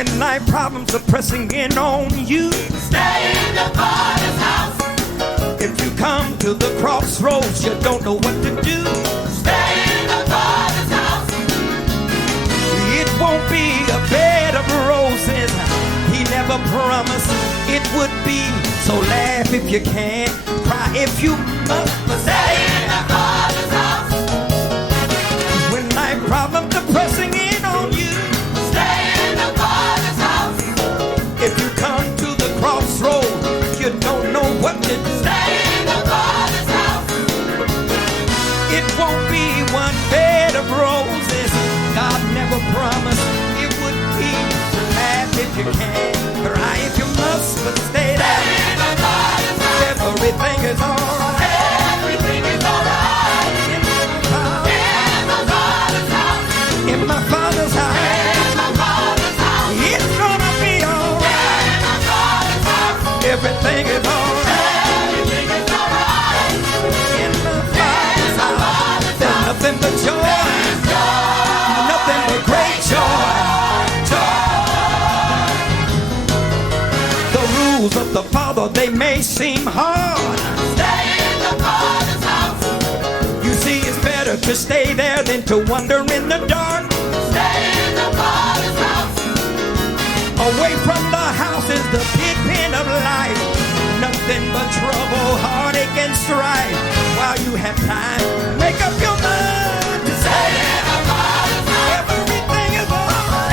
When life problems are pressing in on you, stay in the Father's house. if you come to the crossroads, you don't know what to do, Stay in the Father's house. it won't be a bed of roses. He never promised it would be. So laugh if you can, cry if you must, but Stay in the Father's house. when life problems are pressing in on you, Stay in the Father's house. if you come to the crossroads, you don't know what to do, Stay in the Father's house. it won't be one bed of roses. God never promised it would be. Laugh if you can, cry if you must, but stay there. Stay in the Father's house. Everything is alright. Everything is alright. In my Father's house. in my Father's house, In my Father's house. it's gonna be alright. In my Father's house. Everything is alright. Everything is alright. In my Father's house, there's nothing but joy, nothing but great joy. The rules of the Father, they may seem hard. Stay in the Father's house. You see, it's better to stay there than to wander in the dark. Stay in the Father's house. Away from the house is the pig pen of life. Nothing but trouble, heartache, and strife. While you have time, make up your mind to say In the Father's house. everything is alright.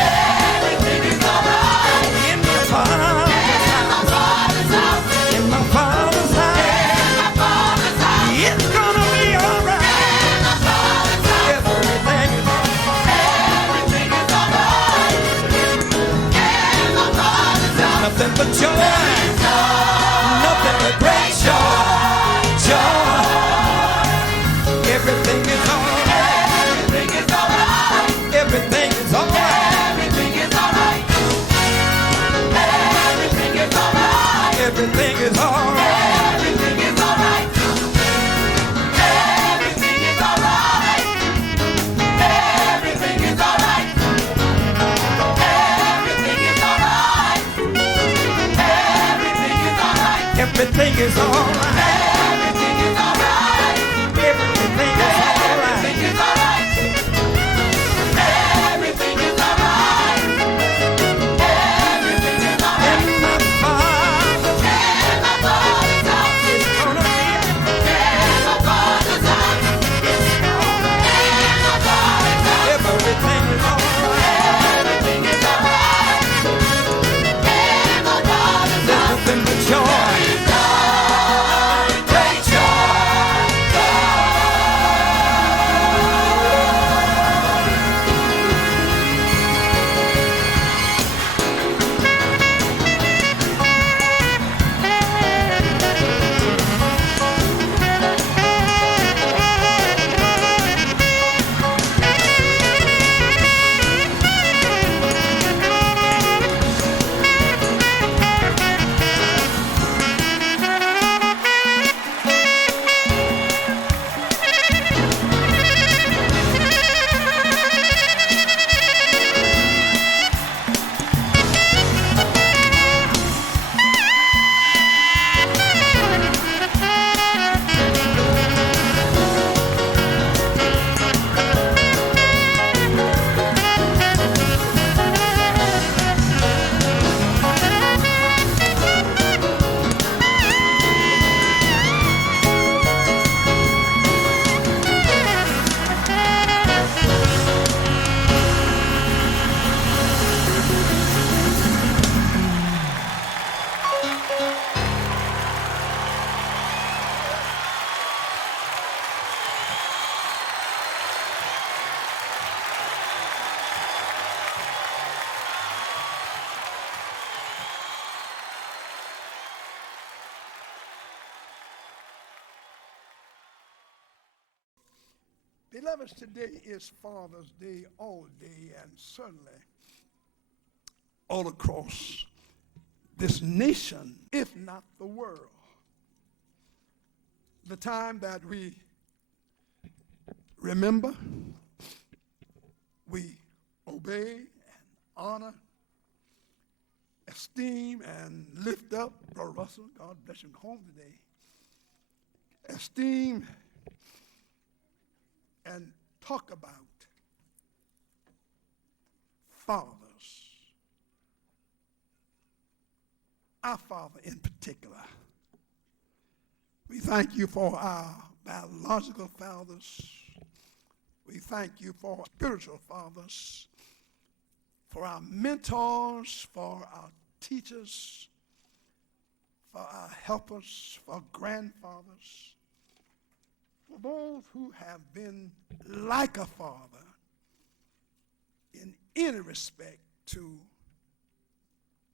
Everything is alright. In my Father's house, In my Father's house. in my Father's house, In my Father's house. it's gonna be alright. In my Father's house. Everything is Everything is alright. In my Father's house. nothing but joy, nothing but great joy, joy. Everything is alright. Everything is alright. Everything is alright. Everything is alright. Everything is alright. Everything is alright. Everything is alright. Everything is alright. Everything is alright. Everything is alright. Everything is alright. Everything is alright. Everything is alright. Everything is alright. Everything is alright. Everything is alright. Everything is alright. In my Father's In my Father's house. it's gonna be In my Father's house. In my Father's house. everything is alright. Everything is alright. In my Father's There's house. nothing but joy. Great joy. Beloveds, today is Father's Day all day, and certainly all across this nation, if not the world. The time that we remember, we obey and honor esteem and lift up Brother Russell. God bless him home today. Esteem and talk about fathers. Our father in particular. We thank you for our biological fathers. We thank you for our spiritual fathers, for our mentors, for our teachers, for our helpers, for grandfathers, for those who have been like a father in any respect to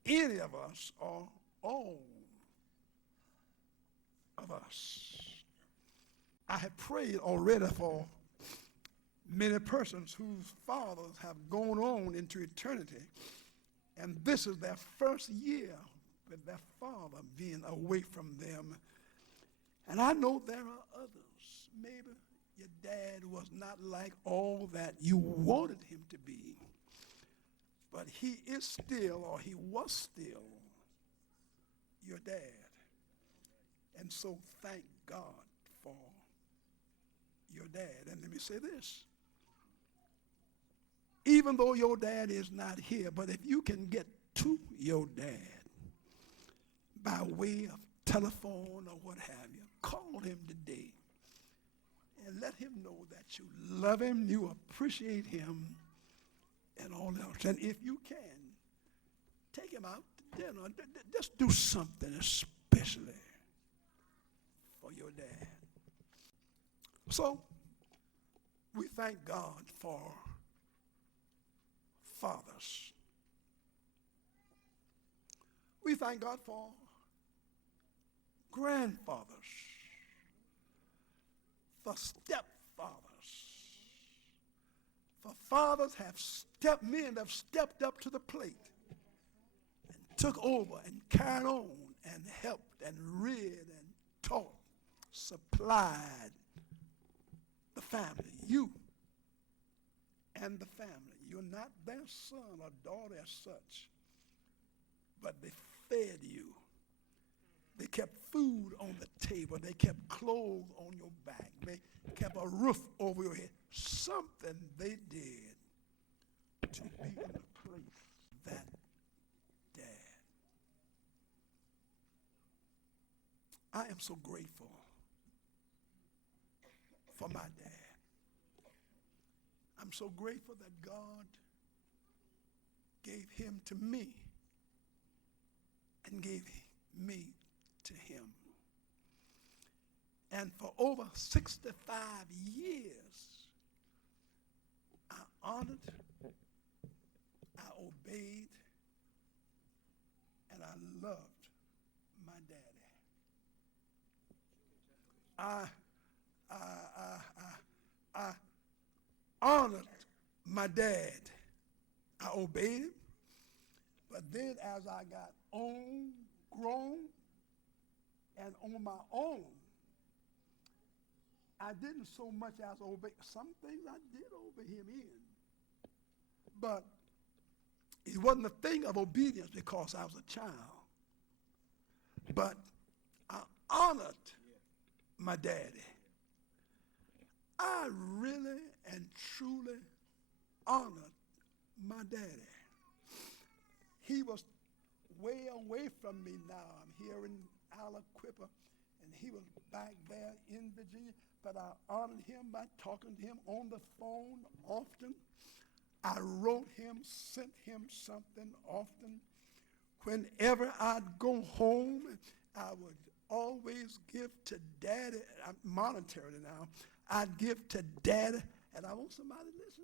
any of us or all of us. I have prayed already for many persons whose fathers have gone on into eternity, and this is their first year with their father being away from them. And I know there are others. Maybe your dad was not like all that you wanted him to be, but he is still, or he was still, your dad. And so thank God for your dad. And let me say this. Even though your dad is not here, but if you can get to your dad by way of telephone or what have you, call him today and let him know that you love him, you appreciate him, and all else. And if you can, take him out to dinner. Just do something especially for your dad. So, we thank God for fathers. We thank God for grandfathers, for stepfathers, for fathers men have stepped up to the plate and took over and carried on and helped and reared and taught, supplied the family, you and the family. You're not their son or daughter as such, but they fed you. They kept food on the table. They kept clothes on your back. They kept a roof over your head. Something they did to be in the place that dad. I am so grateful for my dad. I'm so grateful that God gave him to me and gave me to him. And for over 65 years, I honored, I obeyed, and I loved my daddy. I honored my dad. I obeyed him. But then as I got grown, and on my own, I didn't so much as obey. Some things I did obey him in. But it wasn't a thing of obedience because I was a child. But I honored my daddy. I really and truly honored my daddy. He was way away from me now. I'm here in Aliquippa, and he was back there in Virginia. But I honored him by talking to him on the phone often. I wrote him, sent him something often. Whenever I'd go home, I would always give to daddy, monetarily now, I'd give to daddy, and I want somebody to listen.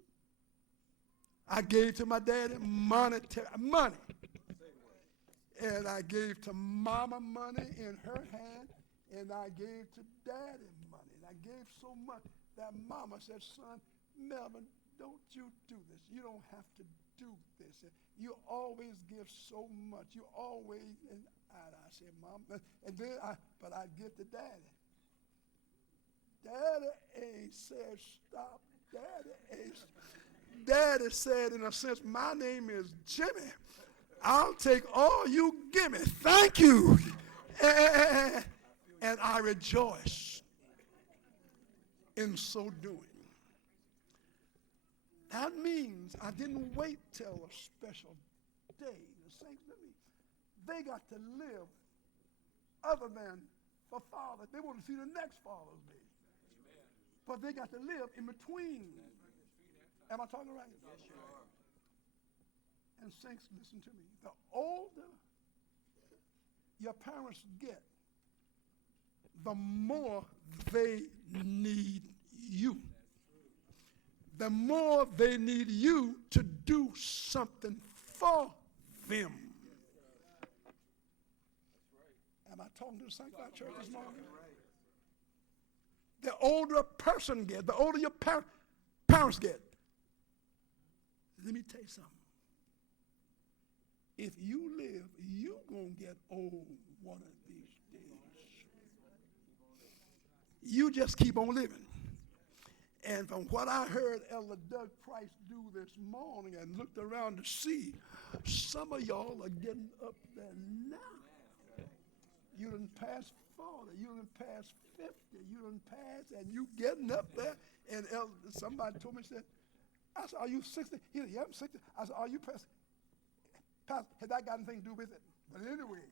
I gave to my daddy money. And I gave to mama money in her hand, and I gave to daddy money. And I gave so much that mama said, son, Melvin, don't you do this. You don't have to do this. You always give so much. You always, and I said, Mom, and then but I'd give to daddy. Daddy ain't said stop. Daddy said, in a sense, my name is Jimmy, I'll take all you give me. Thank you. And I rejoice in so doing. That means I didn't wait till a special day. The saints, they got to live other than for Father. They want to see the next Father's Day. But they got to live in between. Am I talking right? Yes, you are. And saints, listen to me. The older your parents get, the more they need you. The more they need you to do something for them. Am I talking to the Sanctified Church this morning? The older a person gets, the older your parents get. Let me tell you something. If you live, you're going to get old one of these days. You just keep on living. And from what I heard Elder Doug Price do this morning and looked around to see, some of y'all are getting up there now. You done passed 40, you done passed 50, you done passed, and you getting up there. And somebody told me, said, I said, are you 60? He said, yeah, I'm 60. I said, are you past? Has that got anything to do with it? But anyway,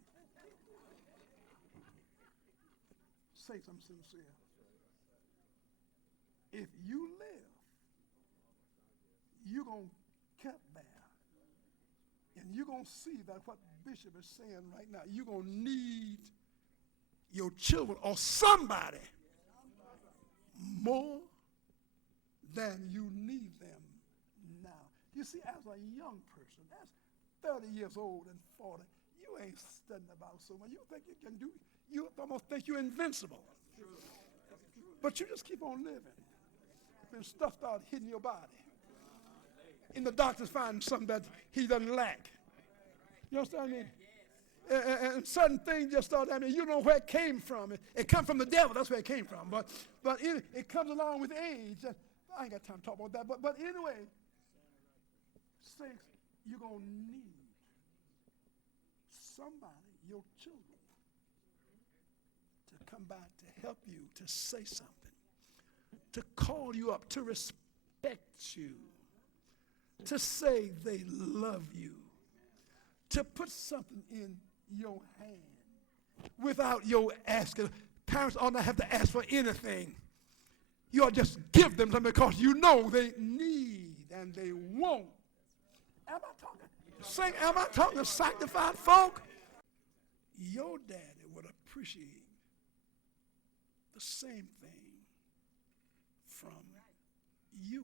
say something sincere. If you live, you're going to get there. And you're going to see that what Bishop is saying right now, you're going to need your children or somebody more than you need them now. You see, as a young person, that's 30 years old and 40, you ain't studying about so much. You think you can do, you almost think you're invincible. But you just keep on living. And stuff starts hitting your body. And the doctors find something that he doesn't lack. You understand me? And certain things just start happening. You know where it came from. It comes from the devil. That's where it came from. But it comes along with age. I ain't got time to talk about that. But anyway, saints, you're going to need somebody, your children, to come back to help you, to say something, to call you up, to respect you, to say they love you, to put something in your hand without your asking. Parents ought not have to ask for anything. You ought to just give them something because you know they need and they want. Am I talking to sanctified folk? Your daddy would appreciate the same thing from you.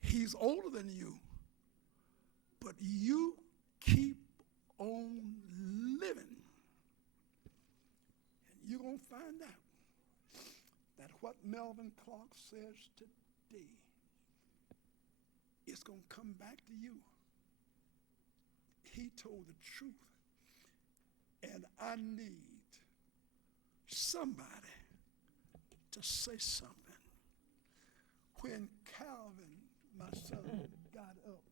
He's older than you, but you keep on living. And you're going to find out that what Melvin Clark says today is going to come back to you. He told the truth. And I need somebody to say something. When Calvin, my son, got up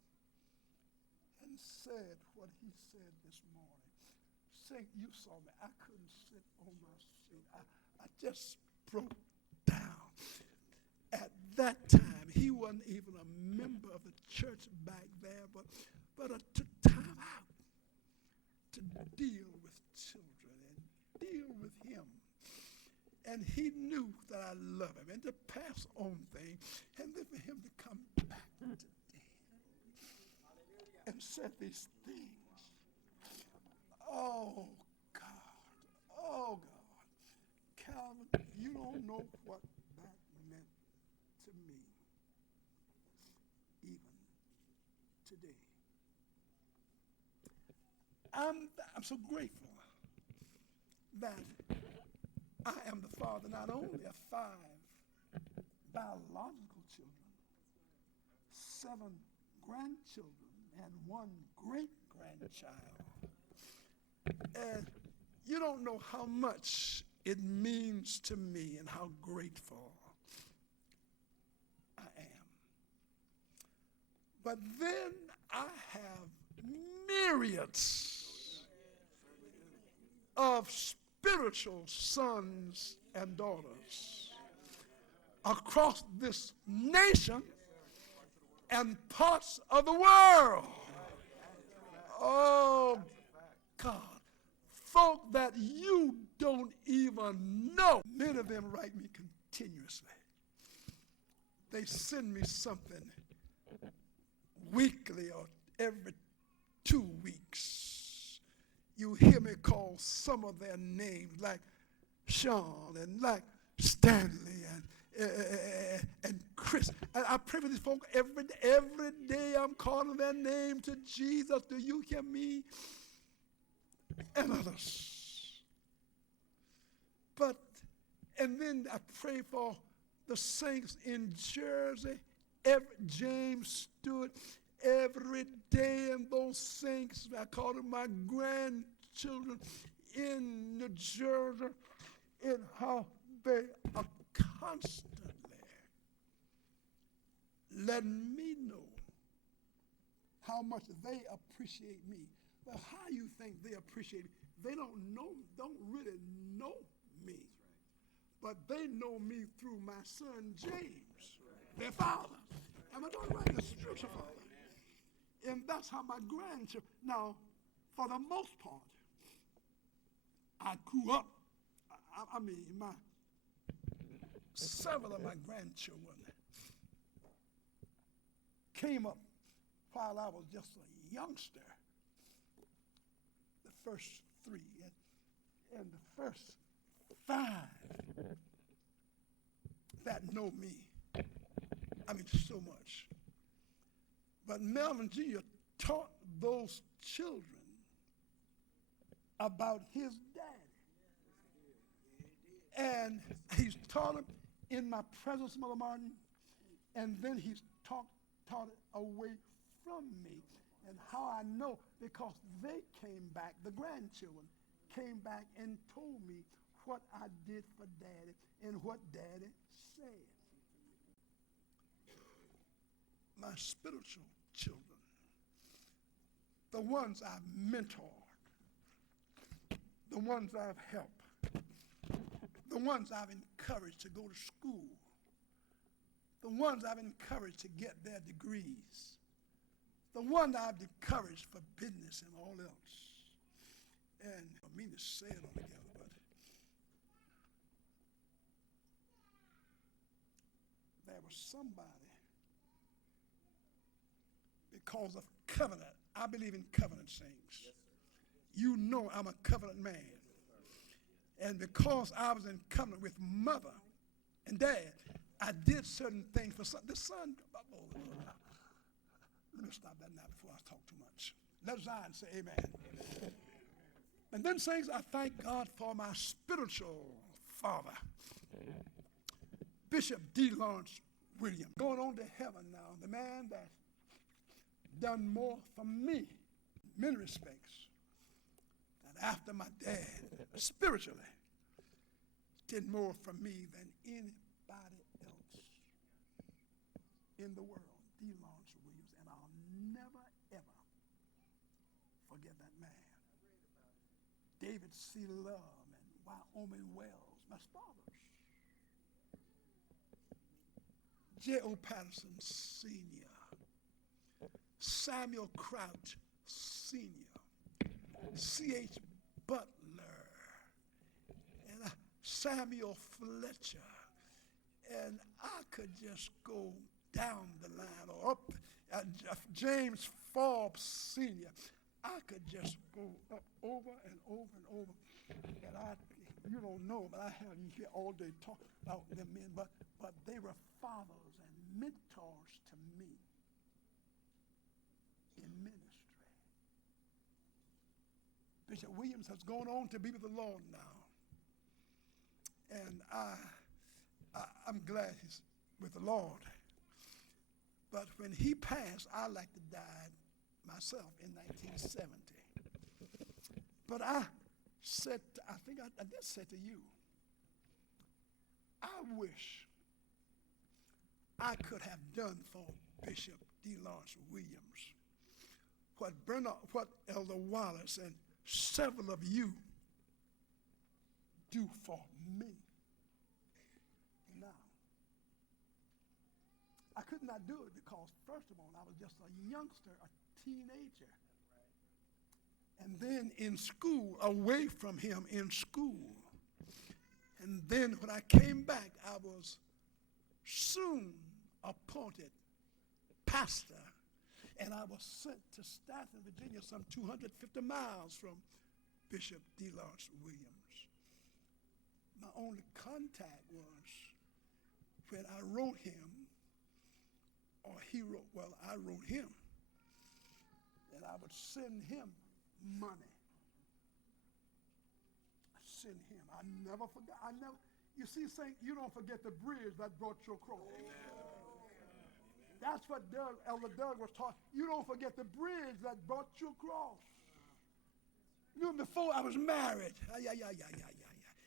and said what he said this morning, say, you saw me. I couldn't sit on my seat. I just broke down. At that time, he wasn't even a member of the church back there, but took time out to deal with children and deal with him. And he knew that I love him and to pass on things and then for him to come back today and say these things. Oh, God. Calvin, you don't know what that meant to me even today. I'm so grateful that I am the father not only of 5 biological children, 7 grandchildren, and 1 great-grandchild. And you don't know how much it means to me and how grateful I am But then I have myriads of spiritual sons and daughters across this nation and parts of the world. Oh, God. Folk that you don't even know. Many of them write me continuously. They send me something weekly or every 2 weeks. You hear me call some of their names, like Sean and like Stanley and Chris. And I pray for these folk every day. I'm calling their name to Jesus. Do you hear me? And others. And then I pray for the saints in Jersey. James Stewart, every day, and those saints, I call them my grandchildren in New Jersey, in how they are constantly letting me know how much they appreciate me. Well, how you think they appreciate me? They don't really know me. But they know me through my son James, their father. And my daughter right, the spiritual father. And that's how my grandchildren. Now, for the most part, I grew up. I mean, several of my grandchildren came up while I was just a youngster. The first 3 and the first 5 that know me. I mean, so much. But Melvin Jr. taught those children about his daddy. And he's taught them in my presence, Mother Martin, and then he's taught it away from me. And how I know, because they came back, the grandchildren came back and told me what I did for Daddy and what Daddy said. My spiritual children, the ones I've mentored, the ones I've helped, the ones I've encouraged to go to school, the ones I've encouraged to get their degrees, the ones I've encouraged for business and all else. And I mean to say it all together, but there was somebody, because of covenant. I believe in covenant, saints. Yes, you know I'm a covenant man. And because I was in covenant with mother and dad, I did certain things for son. The son, let me stop that now before I talk too much. Let Zion say amen. And then, saints, I thank God for my spiritual father, Bishop D. Lawrence Williams, going on to heaven now, the man that done more for me in many respects than after my dad, spiritually, did more for me than anybody else in the world. D. Lawrence Williams, and I'll never, ever forget that man. David C. Love and Wyoming Wells, my fathers. J.O. Patterson Sr., Samuel Crouch Sr., C.H. Butler, and Samuel Fletcher. And I could just go down the line or up, James Forbes Sr. I could just go up over and over and over. And you don't know, but I have you here all day talking about them men, but they were fathers and mentors to me in ministry. Bishop Williams has gone on to be with the Lord now. And I'm glad he's with the Lord. But when he passed, I like to die myself in 1970. But I said, I think I did say to you, I wish I could have done for Bishop D. Lawrence Williams, what Elder Wallace and several of you do for me. Now, I could not do it because, first of all, I was just a youngster, a teenager. And then in school, away from him in school. And then when I came back, I was soon appointed pastor, and I was sent to Staunton, Virginia, some 250 miles from Bishop D. Lawrence Williams. My only contact was when I wrote him, or he wrote, well, I wrote him, that I would send him money. I send him. I never forgot. You see, Saint, you don't forget the bridge that brought you across. That's what Elder Doug was taught. You don't forget the bridge that brought you across. You know, before I was married.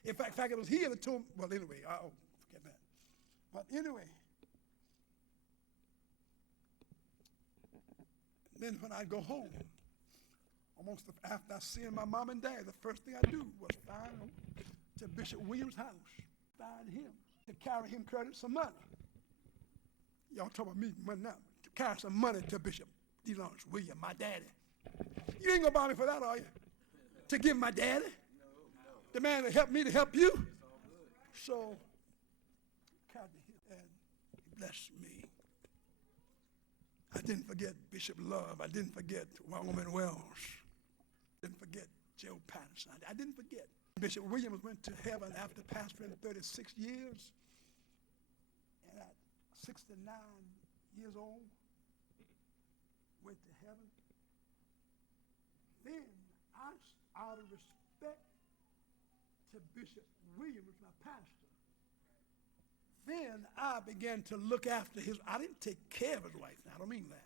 In fact, it was he that told me. Well, anyway, forget that. But anyway, then when I go home, after I see my mom and dad, the first thing I do was find him to Bishop Williams' house, find him to carry him some money. Y'all talking about me money now. To carry some money to Bishop D. Lawrence Williams, my daddy. You ain't gonna buy me for that, are you? To give my daddy? No. The man that helped me to help you? So, carried him, and he blessed me. I didn't forget Bishop Love. I didn't forget Wyoming Wells. Didn't forget Joe Patterson. I didn't forget. Bishop Williams went to heaven after pastoring 36 years. And at 69 years old, went to heaven. Then, out of respect to Bishop Williams, my pastor, then I began to look after I didn't take care of his wife. Now, I don't mean that.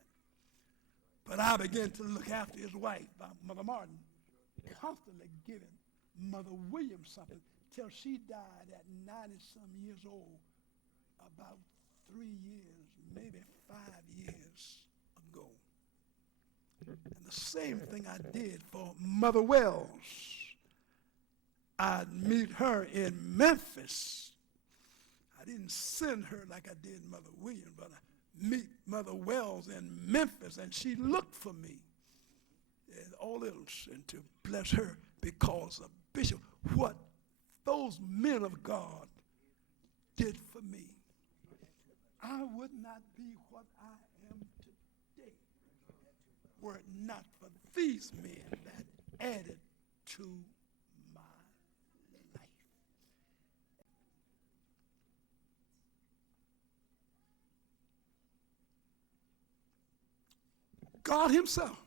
But I began to look after his wife, Mother Martin, constantly giving Mother Williams something till she died at 90-some years old, about 3 years, maybe 5 years ago. And the same thing I did for Mother Wells. I'd meet her in Memphis. I didn't send her like I did Mother Williams, but I meet Mother Wells in Memphis, and she looked for me and all else, and to bless her because of Bishop, what those men of God did for me. I would not be what I am today were it not for these men that added to my life. God himself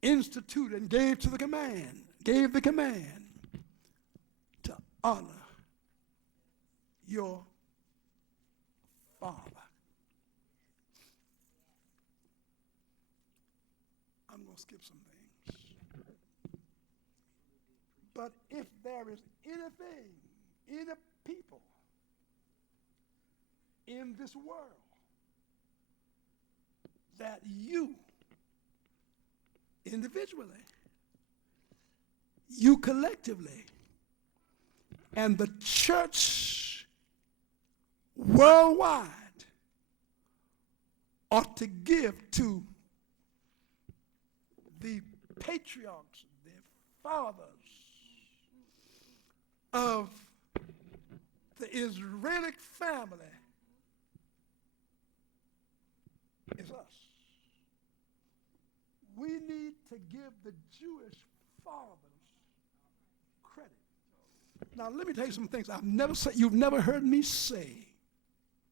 instituted and gave the command to honor your father. I'm going to skip some things. But if there is anything, any people in this world that you individually, you collectively, and the church worldwide ought to give to the patriarchs, the fathers of the Israeli family, is us. We need to give the Jewish fathers credit. Now, let me tell you some things you've never heard me say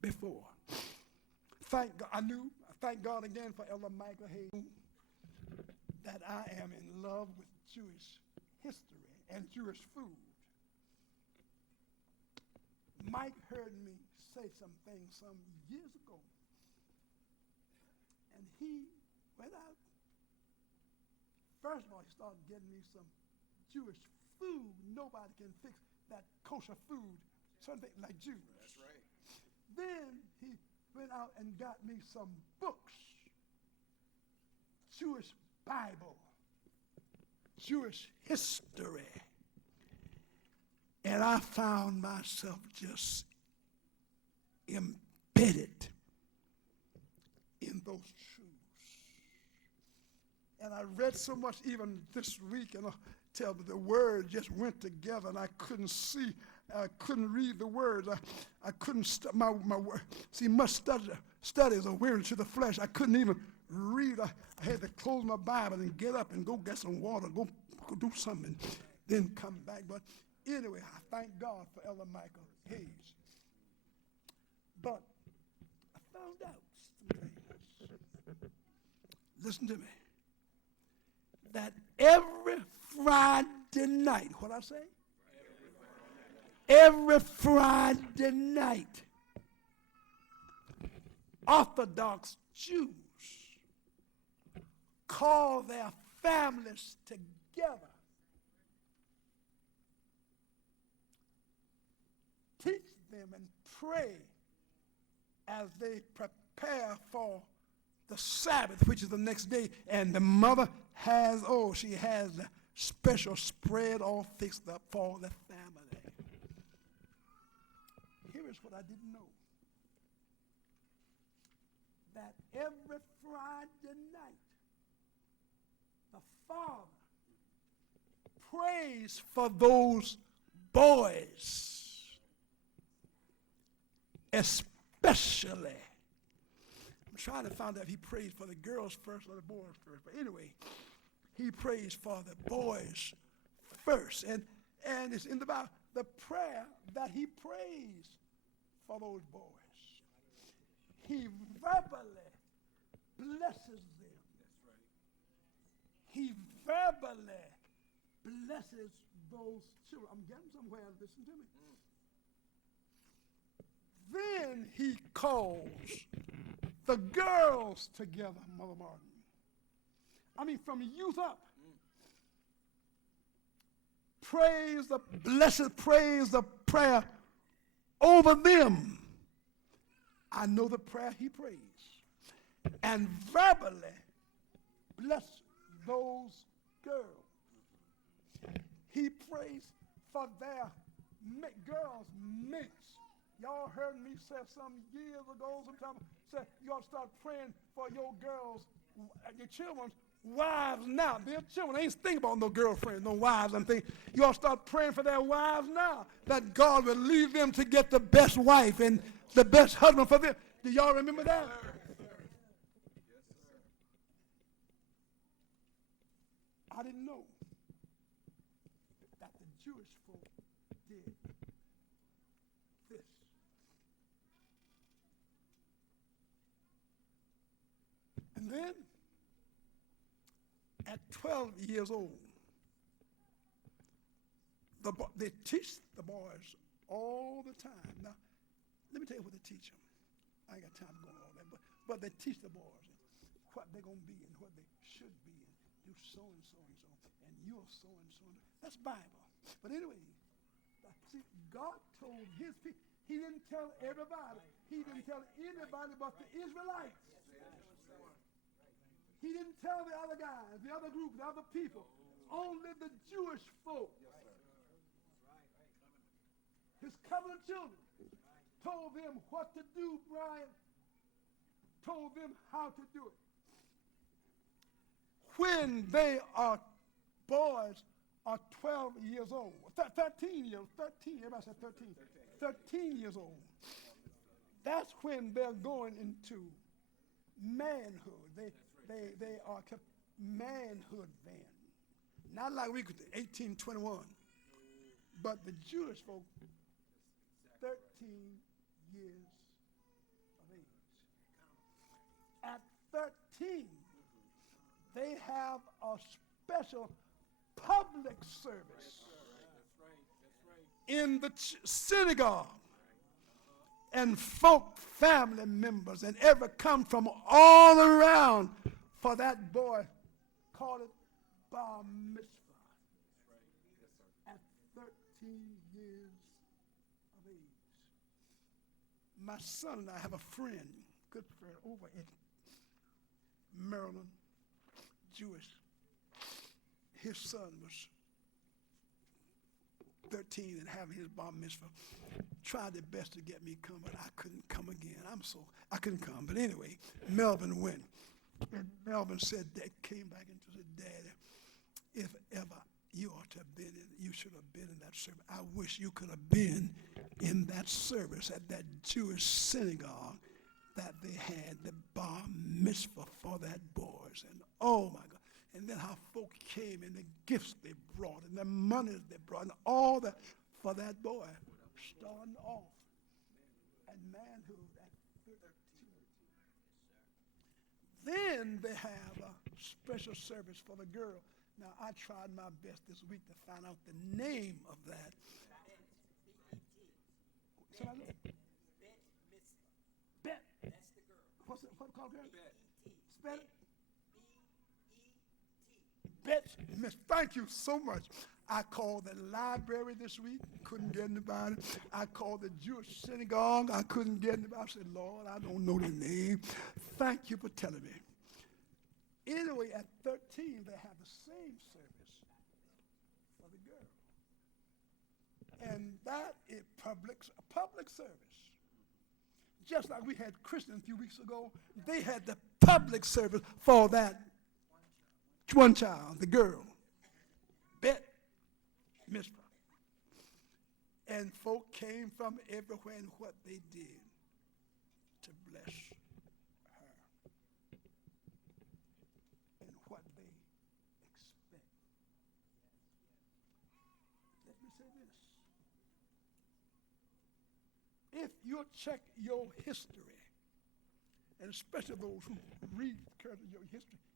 before. Thank God, I thank God again for Elder Michael Hayes, that I am in love with Jewish history and Jewish food. Mike heard me say some things some years ago, and he went out. First of all, he started getting me some Jewish food. Nobody can fix that kosher food, something like Jews. That's right. Then he went out and got me some books, Jewish Bible, Jewish history. And I found myself just embedded in those truths. And I read so much even this week, and I'll tell me the words just went together, and I couldn't see, I couldn't read the words. I couldn't, my word. See, much studies are weary to the flesh. I couldn't even read. I had to close my Bible and get up and go get some water, go do something, then come back. But anyway, I thank God for Elder Michael Hayes. But I found out some things. Listen to me. That every Friday night, what I say? Every Friday night, Orthodox Jews call their families together, teach them and pray as they prepare for the Sabbath, which is the next day. And the mother has, she has a special spread all fixed up for the family. Here is what I didn't know. That every Friday night, the father prays for those boys, especially. I'm trying to find out if he prays for the girls first or the boys first. But anyway, he prays for the boys first. And it's in the Bible, the prayer that he prays for those boys. He verbally blesses them. That's right. He verbally blesses those children. I'm getting somewhere. Listen to me. Then he calls the girls together, Mother Martin. I mean, from youth up. Praise the blessed, praise the prayer over them. I know the prayer he prays. And verbally bless those girls. He prays for their girls' mates. Y'all heard me say some years ago, sometime, say you ought to start praying for your girls, your children's wives now. Their children ain't thinking about no girlfriends, no wives. I'm thinking you ought to start praying for their wives now, that God will lead them to get the best wife and the best husband for them. Do y'all remember that? I didn't know that the Jewish folk did this. And then, at 12 years old, they teach the boys all the time. Now, let me tell you what they teach them. I ain't got time to go on all that, but they teach the boys what they're going to be and what they should be and do so and so and so, and you're so and so. That's Bible. But anyway, see, God told his people, he didn't tell everybody. He didn't tell anybody but the Israelites. He didn't tell the other guys, the other group, the other people. Only the Jewish folk. His covenant children told them what to do, Brian. Told them how to do it. When they are boys are 12 years old, 13 years, everybody said 13 years old. That's when they're going into manhood. They are kept manhood then. Not like we could 18, 21. But the Jewish folk, 13 years of age. At 13, they have a special public service in the synagogue. And folk family members and ever come from all around for that boy, call it bar mitzvah. At 13 years of age. My son and I have a friend good friend over in Maryland, Jewish. His son was 13 and having his bar mitzvah. Tried their best to get me come, but I couldn't come again. I couldn't come. But anyway, Melvin went. And Melvin said, Dad, came back and said, Daddy, if ever you ought to have been in, you should have been in that service. I wish you could have been in that service at that Jewish synagogue that they had the bar mitzvah for that boys. And oh my God. And then how folk came and the gifts they brought and the money they brought and all that for that boy. Starting off at manhood at 13. Then they have a special service for the girl. Now, I tried my best this week to find out the name of that. Bet. That's the girl. What's it called, girl? Bet. Bet. Miss, thank you so much. I called the library this week, couldn't get anybody. I called the Jewish synagogue, I couldn't get anybody. I said, Lord, I don't know the name. Thank you for telling me. Anyway, at 13, they have the same service for the girl. And that is public service. Just like we had Christian a few weeks ago, they had the public service for that one child, the girl. Bet. Mitzvah. And folk came from everywhere in what they did to bless her and what they expect. Let me say this. If you check your history, and especially those who read currently your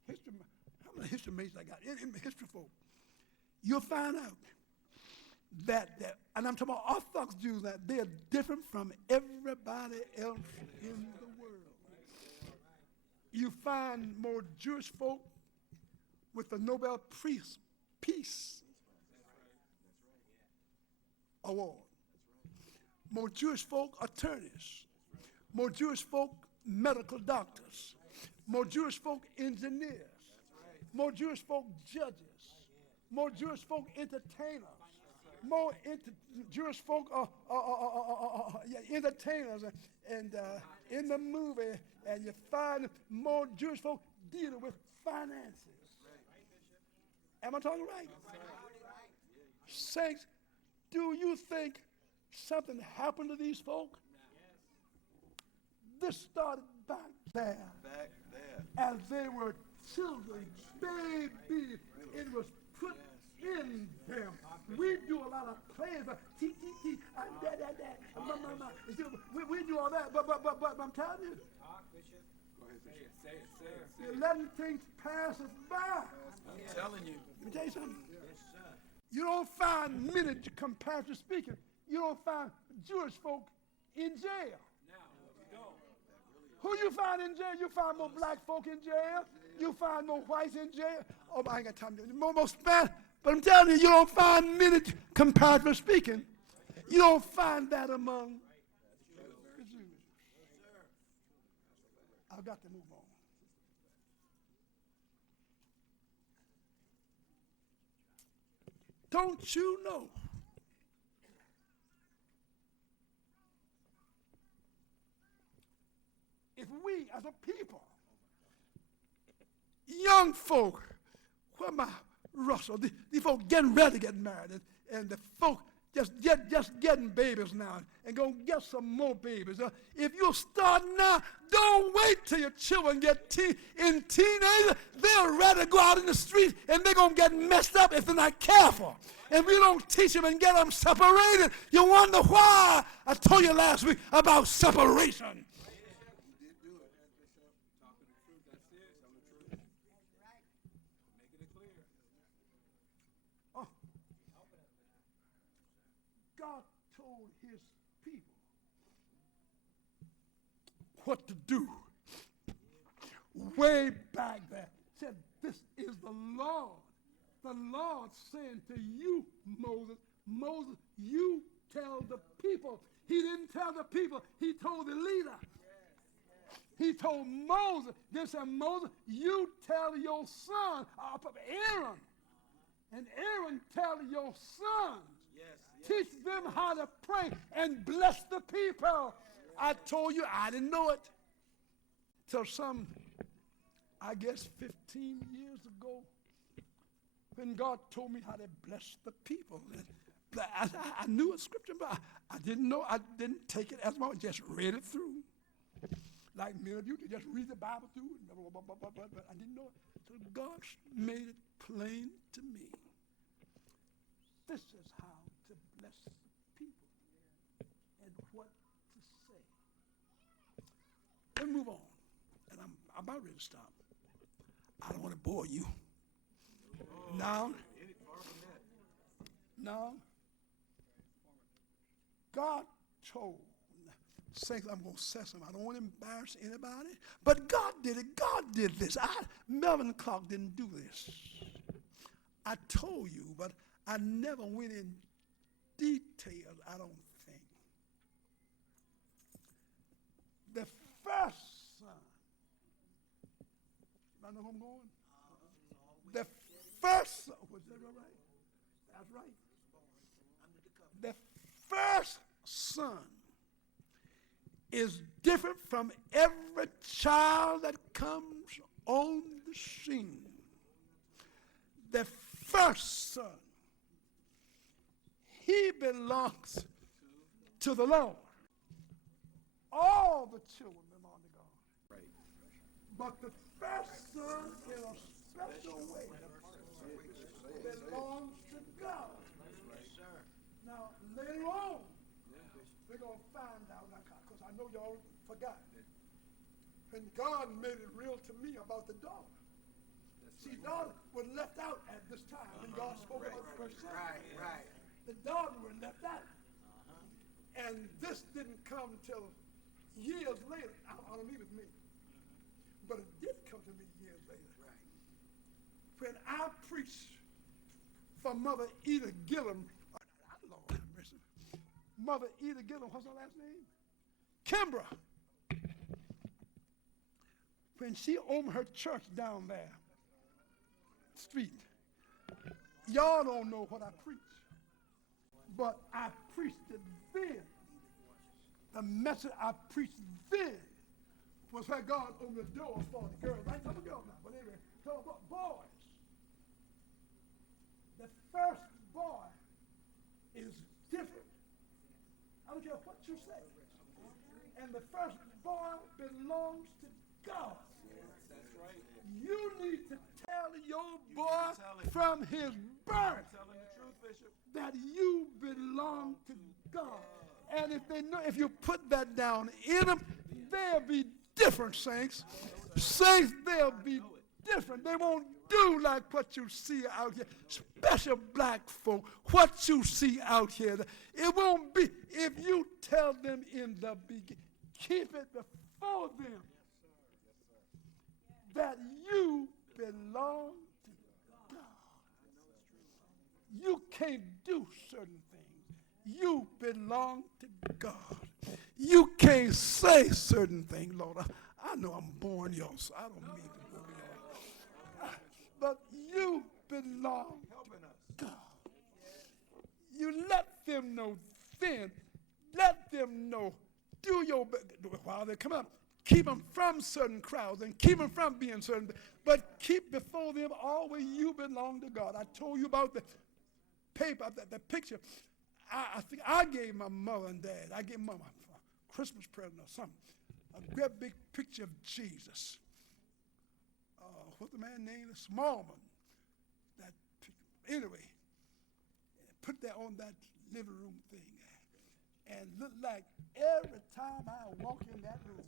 history, how many history majors I got? In history folk, you'll find out that, and I'm talking about Orthodox Jews, that they are different from everybody else in the world. You find more Jewish folk with the Nobel Peace Award. More Jewish folk attorneys. More Jewish folk medical doctors. More Jewish folk engineers. More Jewish folk judges. More Jewish folk entertainers. More Jewish folk entertainers and in the movie, and you find more Jewish folk dealing with finances. Am I talking right? Saints, do you think something happened to these folk? This started back there. As they were children, babies, it was put in them. We do a lot of plays, we do all that, but I'm telling you, you're letting things pass us by. I'm telling you. Let me tell you something. You don't find many, comparatively speaking, you don't find Jewish folk in jail. Who you find in jail? You find more black folk in jail. You find more whites in jail. Oh, I ain't got time to do it. More Spanish. But I'm telling you don't find many, comparatively speaking. You don't find that among the Jews. I've got to move on. Don't you know? If we as a people, young folk, what am I, Russell, these folk getting ready to get married, and the folk just getting babies now, and gonna get some more babies. If you start now, don't wait till your children get in teenagers. They're ready to go out in the street, and they're gonna get messed up if they're not careful. And we don't teach them and get them separated. You wonder why I told you last week about separation. God told his people what to do way back there. Said, this is the Lord. The Lord saying to you, Moses, you tell the people. He didn't tell the people. He told the leader. He told Moses, this and Moses, you tell your son, Aaron, and Aaron tell your sons, teach them how to pray and bless the people. I told you, I didn't know it till some, I guess 15 years ago, when God told me how to bless the people. I knew a scripture, but I didn't know, I didn't take it as well, just read it through. Like many of you could just read the Bible through, but I didn't know it. So God made it plain to me. This is how to bless the people and what to say. Let's move on. And I'm about ready to stop. I don't want to bore you. Now, God told Saints, I'm going to say something. I don't want to embarrass anybody, but God did it. God did this. Melvin Clark didn't do this. I told you, but I never went in detail, I don't think. The first son, I know who I'm going? The first son, was that right? That's right. The first son is different from every child that comes on the scene. The first son, he belongs to the Lord. All the children belong to God. Right. But the first son, in a special way, belongs to God. Now, later on, we're going to find out, because I know y'all forgot, when God made it real to me about the daughter. See, daughter was left out at this time when God spoke about the first son. Right. The daughter was left out. And this didn't come until years later. I don't mean with me. But it did come to me years later. When I preached for Mother Eda Gillum, Lord have mercy. Mother Eda Gillum, what's her last name? Kimbra. When she opened her church down there, street, y'all don't know what I preach, but I preached it then. The message I preached then was where God opened the door for the girls. I ain't talking about girls now, but anyway, talking about boys. The first boy is different. I don't care what you say. And the first boy belongs to God. That's right. You need to tell your boy from his birth that you belong to God. And if they know, if you put that down in them, they'll be different, saints. Saints, they'll be different. They won't do like what you see out here. Special black folk, what you see out here. It won't be, if you tell them in the beginning, keep it before them that you belong to God. You can't do certain things. You belong to God. You can't say certain things, Lord. I know I'm boring y'all, so I don't mean to bore y'all. But you belong to God. You let them know then. Let them know. Do your best while they come up. Keep them from certain crowds and keep them from being certain. But keep before them always you belong to God. I told you about the paper, the picture. I think I gave my mother and dad, I gave Mama a Christmas present or something. A great big picture of Jesus. What's the man's name? Smallman. That picture. Anyway, put that on that living room thing. And look like every time I walk in that room,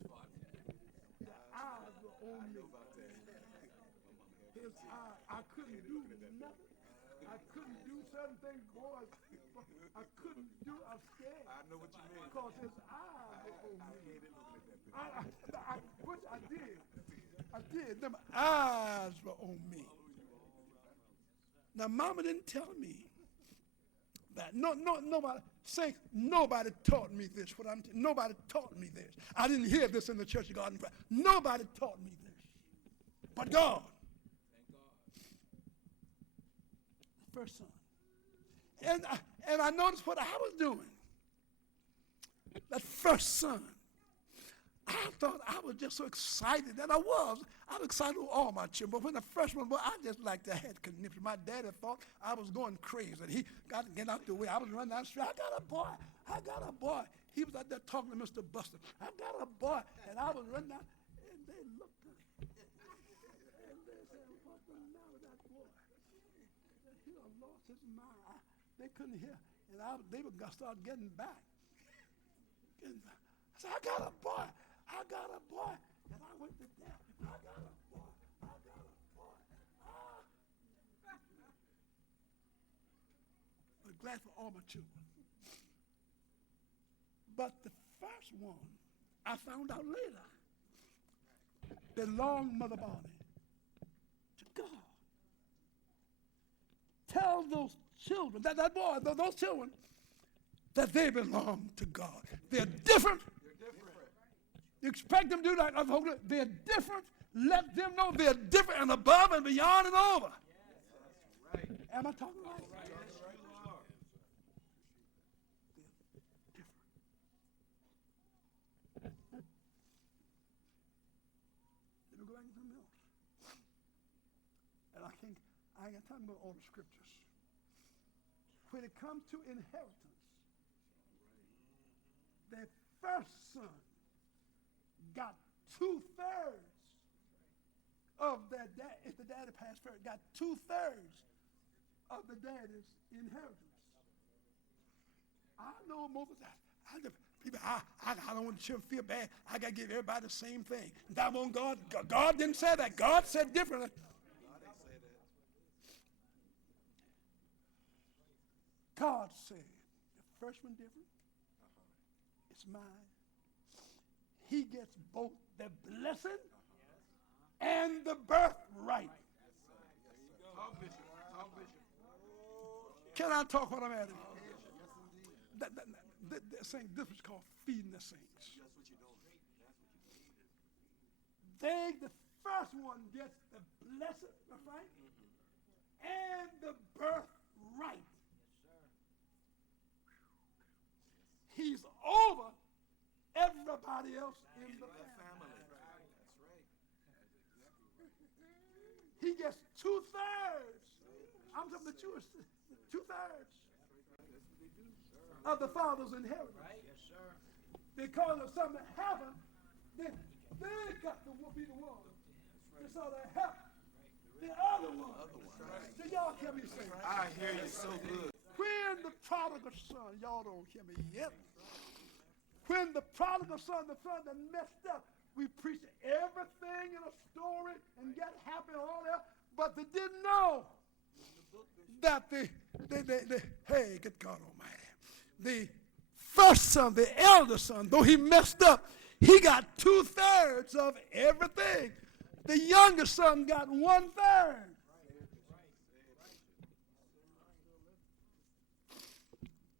the eyes were on me. His eyes, I couldn't do nothing. I couldn't do certain things, boys. I couldn't do, I was scared. I know what you mean. Because his eyes were on me. Which I did. I did. Them eyes were on me. Now, Mama didn't tell me that. Nobody say nobody taught me this. Nobody taught me this. I didn't hear this in the Church of God in Christ. Nobody taught me this, but God. The first son. And I noticed what I was doing. That first son. I thought I was just so excited, and I was. I was excited with all my children, but when the first one was, I just like to had conniption. My daddy thought I was going crazy, and he got to get out the way. I was running down the street. I got a boy. I got a boy. He was out there talking to Mr. Buster. I got a boy, and I was running down, and they looked at me. And they said, what's the matter with that boy? He done lost his mind. They couldn't hear, and they were going to start getting back. I said, I got a boy. I got a boy. And I went to them. I got a boy. I got a boy. But glad for all my children. But the first one, I found out later, belonged, Mother Bonnie, to God. Tell those children, that boy, those children, that they belong to God. They're different. You expect them to do like other folks. They're different. Let them know they're different and above and beyond and over. Yes, right. Am I talking right? That's right. They're different. Let me go back to something else. And I ain't got time to go to all the scriptures. When it comes to inheritance, the first son got 2/3 of their dad. If the daddy passed first, got 2/3 of the daddy's inheritance. I know most of that. I don't want the children to feel bad. I got to give everybody the same thing. That won't God. God didn't say that. God said differently. God said, the first one different. It's mine. He gets both the blessing and the birthright. Can I talk what I'm at? They're saying this is called feeding the saints. The first one gets the blessing, right? And the birthright. He's over everybody else in the family. He gets 2/3. I'm talking the Jewish, 2/3 of the father's inheritance. Yes, sir. Because of something that happened, they got to be the one. They saw that help the other one. So y'all hear me say? I hear you so good. When the prodigal son, y'all don't hear me yet. When the prodigal son, the son that messed up, we preached everything in a story and got happy and all that, but they didn't know that hey, good God Almighty, the first son, the elder son, though he messed up, he got 2/3 of everything. The younger son got 1/3.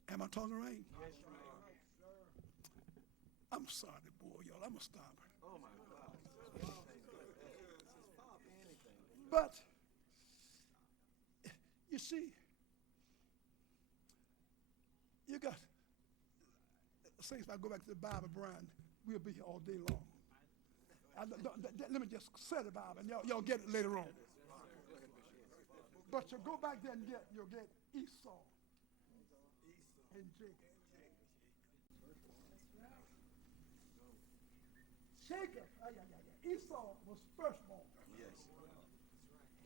Am I talking right? I'm sorry to bore y'all. I'm going to stop. Oh my God. But, you see, you got, saints, if I go back to the Bible, Brian, we'll be here all day long. Let me just say the Bible, and y'all get it later on. But you go back there and you'll get Esau and Jacob. Jacob, Esau was firstborn. Yes.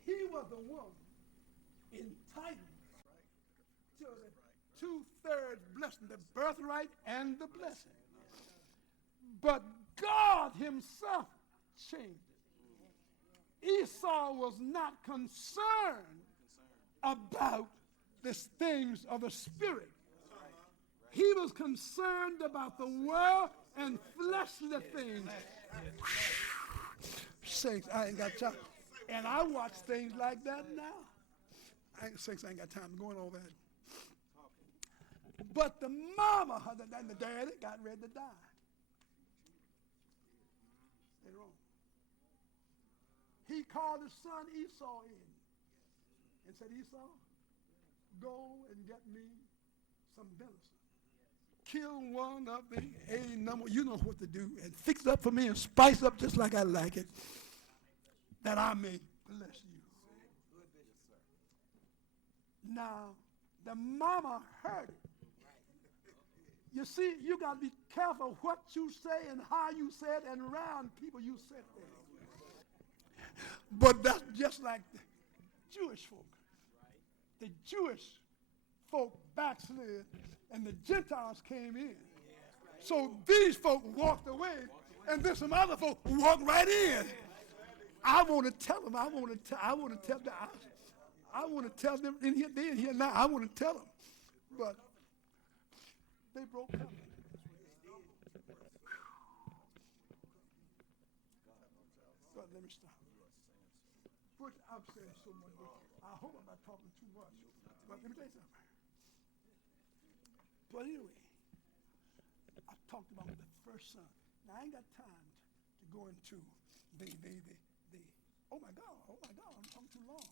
He was the one entitled to the 2/3 blessing, the birthright and the blessing. But God himself changed it. Esau was not concerned about the things of the spirit. He was concerned about the world and fleshly things. Saints, I ain't got time. And I watch things like that now. Saints, I ain't got time to go on all that. But the mama and the daddy got ready to die. They're wrong. He called his son Esau in and said, Esau, go and get me some venison. Kill one of the A number, you know what to do, and fix it up for me and spice it up just like I like it, that I may bless you. Now, the mama heard it. You see, you got to be careful what you say and how you say it and around people you say it there. But that's just like the Jewish folk. The Jewish folk backslid and the Gentiles came in. So these folk walked away and then some other folk walked right in. I want to tell them, I want to tell them in here, they're in here now, I want to tell them. But they broke covenant. But let me stop. Which I'm saying so much, but I hope I'm not talking too much. But let me tell you something. But anyway, I talked about the first son. Now I ain't got time to go into the oh my God, I'm talking too long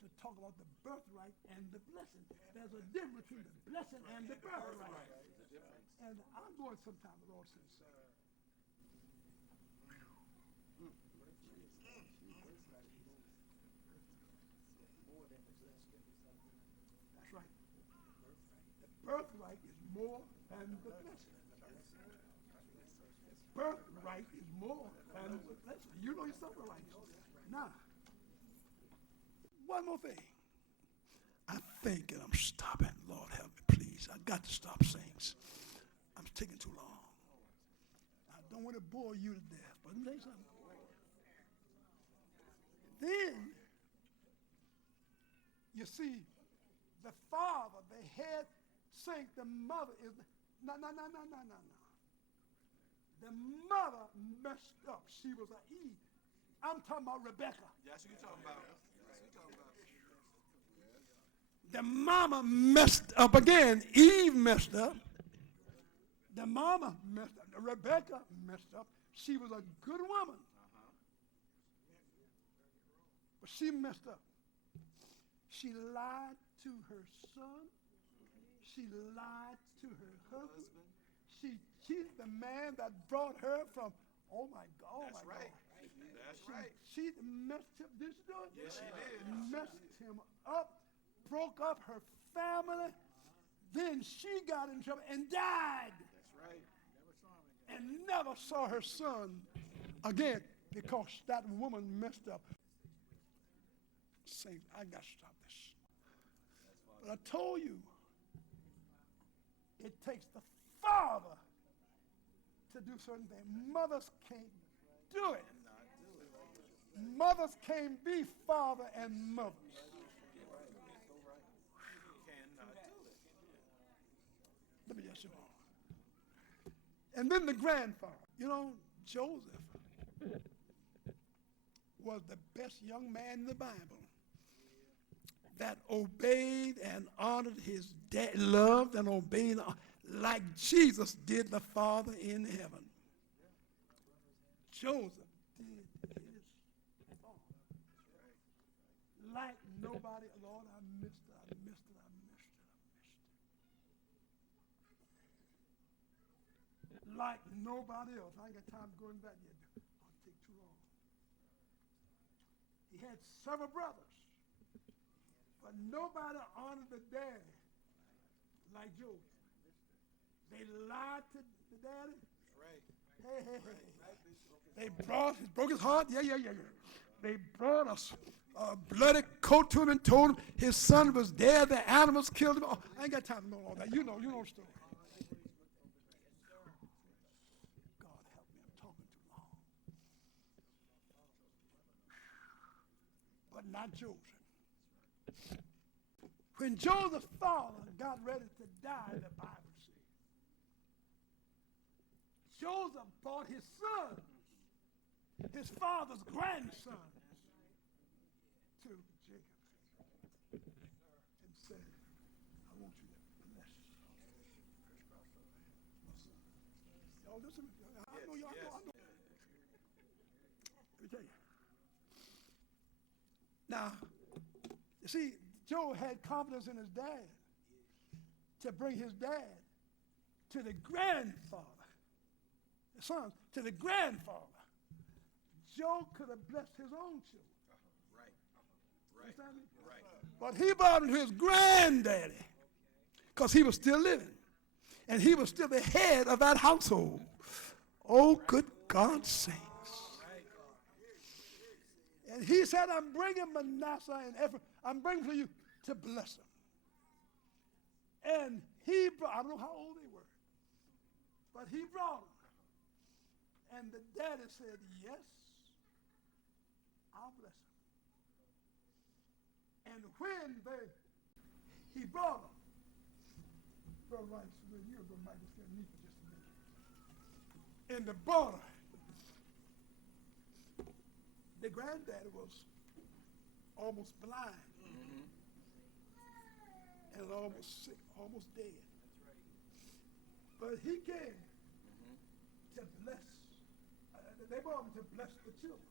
to talk about the birthright and the blessing. There's a difference between the blessing and the birthright. And I'm going sometime, the Lord says. That's right. The birthright is more than the blessing. Birthright is more than the blessing. You know yourself right. Now, one more thing. I think, and I'm stopping. Lord help me, please. I got to stop things. I'm taking too long. I don't want to bore you to death, but let me tell you something. Then, you see, the father, the head saint, the mother is, no. The mother messed up. She was an Eve. I'm talking about Rebecca. That's what you're talking about. The mama messed up again. Eve messed up. The mama messed up. Rebecca messed up. She was a good woman. But she messed up. She lied to her son. She lied to her husband. She cheated the man that brought her from, oh my God. That's right. That's right. She messed him, did she do it? Yes, she did. Messed him up, broke up her family. Then she got in trouble and died. That's right. And never saw her son again because that woman messed up. Saints, I got to stop this. But I told you, it takes the father to do certain things. Mothers can't do it. Mothers can't be father and mother. Let me just show on. And then the grandfather. You know, Joseph was the best young man in the Bible that obeyed and honored his dad, loved and obeyed like Jesus did the Father in heaven. Joseph did his father like nobody. Lord, I missed it. Like nobody else. I ain't got time to go into that yet. I'll take too long. He had several brothers, but nobody honored the daddy like Joseph. They lied to the daddy. Right. Hey. They broke his heart. Yeah. They brought a bloody coat to him and told him his son was dead. The animals killed him. Oh, I ain't got time to know all that. You know the story. God help me, I'm talking too long. But not Joseph. When Joseph's father got ready to die, the Bible says, Joseph brought his son, his father's grandson, to Jacob and said, I want you to bless y'all listen. I know y'all. I know. Let me tell you. Now, you see, Joe had confidence in his dad to bring his dad to the grandfather, the son, to the grandfather. Joe could have blessed his own children. Right. Understand me? Right. But he brought him to his granddaddy because he was still living. And he was still the head of that household. Oh, good God, saints. And he said, I'm bringing Manasseh and Ephraim. I'm bringing for you to bless them. And he brought, I don't know how old they were, but he brought them. And the daddy said, yes, I'll bless them. And when he brought them, Brother Rice, you're going to just get me for just a minute. In the border, the granddaddy was almost blind and almost sick, almost dead. But he came to bless. They brought him to bless the children.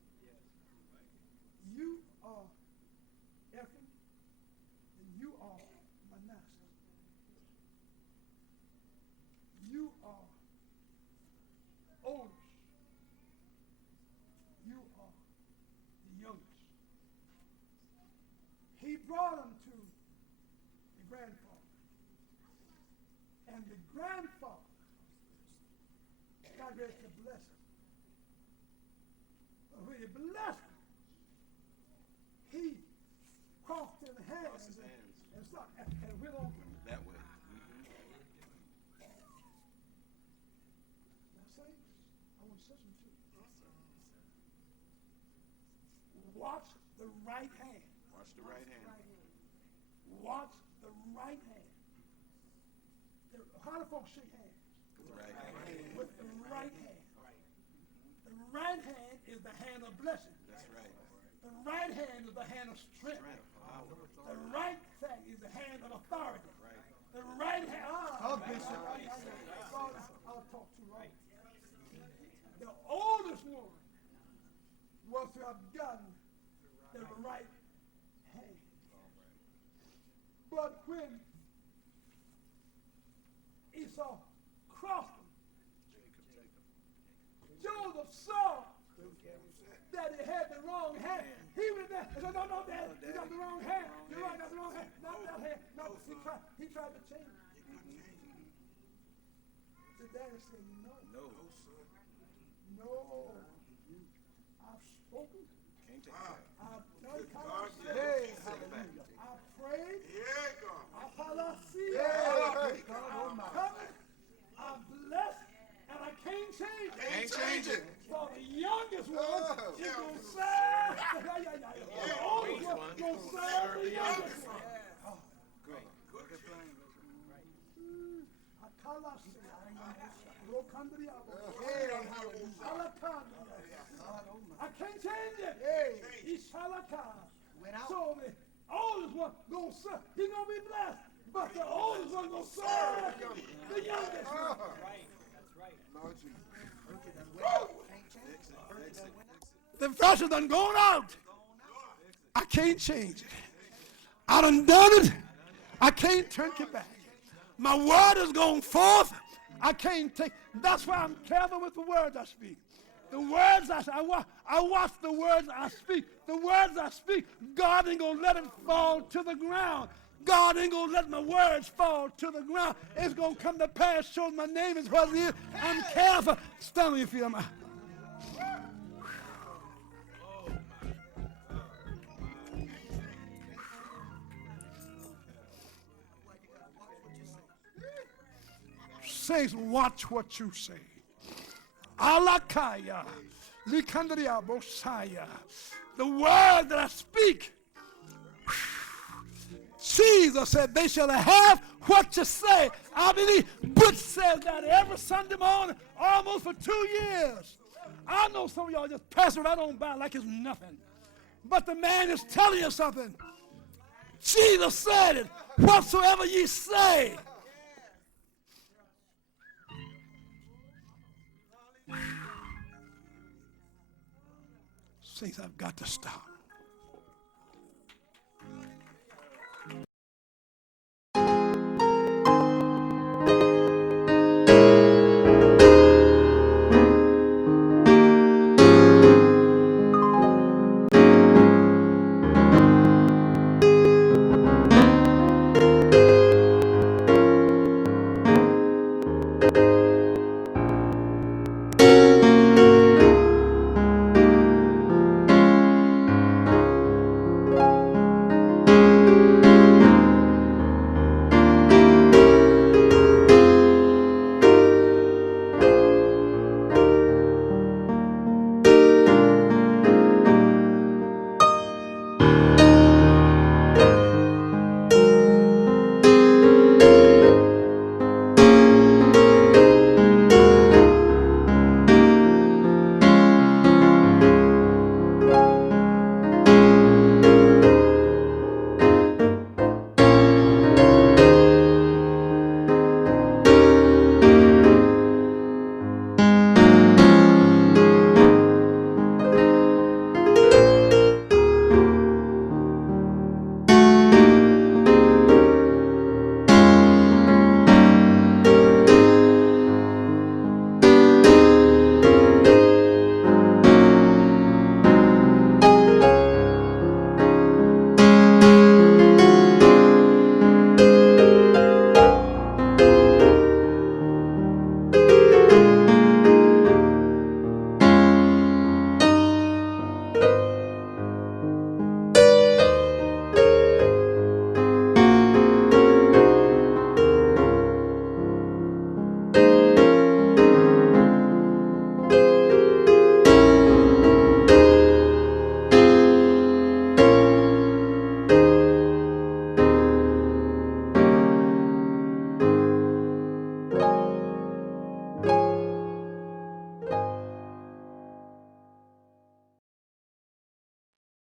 You are Ephraim, and you are Manasseh. You are oldest. You are the youngest. He brought him to the grandfather. And the grandfather got ready to bless him. But when he blessed him, he crossed his hands and stopped and went on That way. Now, saints, I want to say something to you. Watch the right hand. Watch the right hand. Watch the right hand. How do folks shake hands? With the right hand. With the right hand. The right hand is the hand of blessing. That's right. The right hand is the hand of strength. The right thing is the hand of authority. The right hand. Bishop. I'll talk too long. The oldest one was to have gotten the right hand. But when Esau crossed him, Joseph saw that he had the wrong hand. He went there and said, no, Dad, you got the wrong hand. You got the wrong hand. Not that hand. No, he tried to change it. The daddy said, no. I've spoken. Can't take it back. I've done conversation. I've prayed. I've halasia. I'm covered. I'm blessed. And I can't change it. Can't change it. For the youngest one is going to serve. The oldest one is going to serve the youngest one. I can't change it. So the oldest one going to serve. He's going to be blessed. But the oldest one going to serve the youngest one. The pressure done gone out. I can't change it. I done it. I can't turn it back. My word is going forth. I can't take. That's why I'm careful with the words I speak. The words I watch the words I speak. The words I speak, God ain't going to let them fall to the ground. God ain't going to let my words fall to the ground. It's going to come to pass. Show my name is what it is. I'm careful. Stand on your feet. Saints, watch what you say. Alakaya, likandria bosaya. The word that I speak. Jesus said, they shall have what you say. I believe Butch says that every Sunday morning, almost for 2 years. I know some of y'all just pass it right on by like it's nothing. But the man is telling you something. Jesus said it. Whatsoever ye say. Saints, I've got to stop.